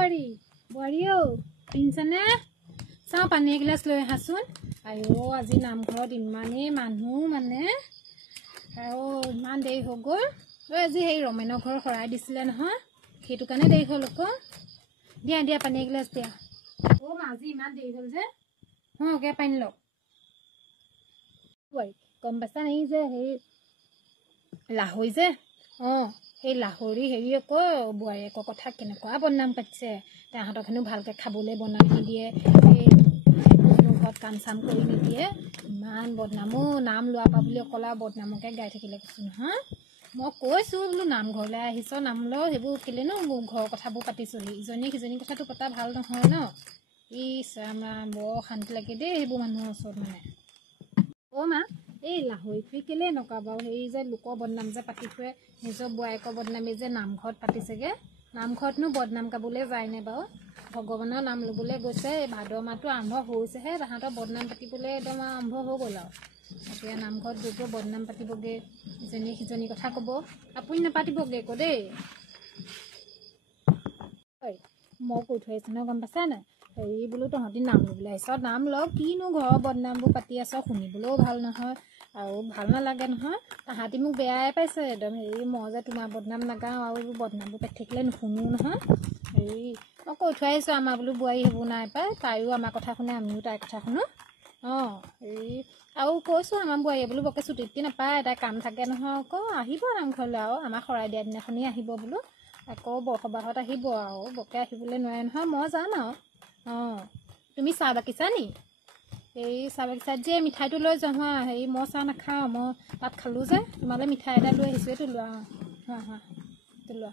বোৱাৰী বোৱাৰী অ পিনছানে চাওঁ পানী এগিলাচ লৈ আহাচোন আইও আজি নামঘৰত ইমানেই মানুহ মানে আৰু ইমান দেৰি হৈ গ'ল আজি সেই ৰমেনৰ ঘৰ শৰাই দিছিলে নহয় সেইটো কাৰণে দেৰি হ'ল আকৌ দিয়া দিয়া পানী এগিলাচ দিয়া আজি ইমান দেৰি হ'ল যে অকে পানী লওক বোৱাৰী গম পাইছা নেকি যে সেই লাহৰি যে সেই লাহৰি হেৰি আকৌ বোৱাৰীয়েকৰ কথা কেনেকুৱা বদনাম পাতিছে তাহাঁতক হেনো ভালকৈ খাবলৈ বনাই নিদিয়ে এই ঘৰত কাম চাম কৰি নিদিয়ে ইমান বদনামো নাম লোৱা পা বুলি অকল আৰু বদনামকে গাই থাকিলে কৈছোঁ নহয় মই কৈছোঁ বোলো নামঘৰলৈ আহিছ নাম লওঁ সেইবোৰ কেলেনো মোৰ ঘৰৰ কথাবোৰ পাতিছহি ইজনীয়ে সিজনীৰ কথাটো পতা ভাল নহয় ন আমাৰ বৰ অশান্তি লাগে দেই সেইবোৰ মানুহৰ ওচৰত মানে মা এই লাহৰি খুৰী কেলে এনেকুৱা বাৰু হেৰি যে লোকৰ বদনাম যে পাতি ফুৰে নিজৰ বোৱাৰীয়েকৰ বদনামী যে নামঘৰত পাতিছেগৈ নামঘৰতনো বদনাম গাবলৈ যায়নে বাৰু ভগৱানৰ নাম ল'বলৈ গৈছে এই ভাদ মাহটো আৰম্ভ হৈছেহে তাহাঁতৰ বদনাম পাতিবলৈ একদম আৰম্ভ হৈ গ'ল আৰু এতিয়া নামঘৰত গৈ গৈ বদনাম পাতিবগৈ ইজনীয়ে সিজনীৰ কথা ক'ব আপুনি নাপাতিবগৈ আকৌ দেই মই কৈ থৈ আহিছোঁ নহয় গম পাইছা নাই হেৰি বোলো তহঁতি নাম ল'বলৈ আহিছ নাম লওঁ কিনো ঘৰৰ বদনামবোৰ পাতি আছ শুনিবলৈও ভাল নহয় আৰু ভাল নালাগে নহয় তাহাঁতি মোক বেয়াই পাইছে একদম হেৰি মই যে তোমাৰ বদনাম নাগাওঁ আৰু এইবোৰ বদনামবোৰ পাতি থাকিলে নুশুনো নহয় হেৰি মই কৈ থৈ আহিছোঁ আমাৰ বোলো বোৱাৰী সেইবোৰ নাই পায় তাইও আমাৰ কথা শুনে আমিও তাইৰ কথা শুনো হেৰি আৰু কৈছোঁ আমাৰ বোৱাৰীয়ে বোলো বৰকৈ ছুটি নাপায় তাই কাম থাকে নহয় আকৌ আহিব নামঘৰলৈ আৰু আমাৰ শৰাই দিয়া দিনাখনেই আহিব বোলো আকৌ বৰসবাহত আহিব আৰু বৰকৈ আহিবলৈ নোৱাৰে নহয় মই যাম আৰু তুমি চাহ বাকিছা নি এই চাহ বাগিচাত যে মিঠাইটো লৈ যাওঁ হেৰি মই চাহ নাখাওঁ মই তাত খালোঁ যে তোমালৈ মিঠাই এটা লৈ আহিছোঁ এইটো লোৱা এইটো লোৱা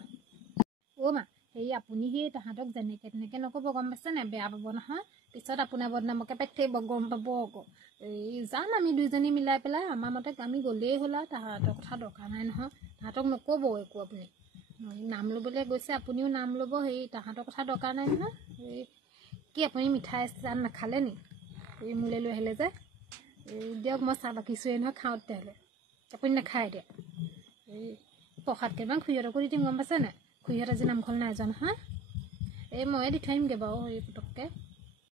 মা হেৰি আপুনি সেই তাহাঁতক যেনেকৈ তেনেকৈ নক'ব গম পাইছে নাই বেয়া পাব নহয় পিছত আপোনাৰ বদনামকে পাতি থাকিব গম পাব আকৌ এই যাম আমি দুইজনী মিলাই পেলাই আমাৰ মতে আমি গ'লেই হ'ল আৰু তাহাঁতৰ কথা দৰকাৰ নাই নহয় তাহাঁতক নক'ব একো আপুনি নাম ল'বলৈ গৈছে আপুনিও নাম ল'ব হেৰি তাহাঁতৰ কথা দৰকাৰ নাই নহয় এই কি আপুনি মিঠাই চাহ নাখালে নি এই মোলৈ লৈ আহিলে যে এই দিয়ক মই চাহ বাকিছোঁৱেই নহয় খাওঁ তেতিয়াহ'লে আপুনি নাখায় এতিয়া এই প্ৰসাদ কেইটামান খুৰীহঁতকো দি দিম গম পাইছে নাই খুৰীহঁত আজি নামঘৰলৈ নাই যোৱা নহয় এই ময়ে দি থৈ আহিমগৈ বাৰু হেৰি পটককৈ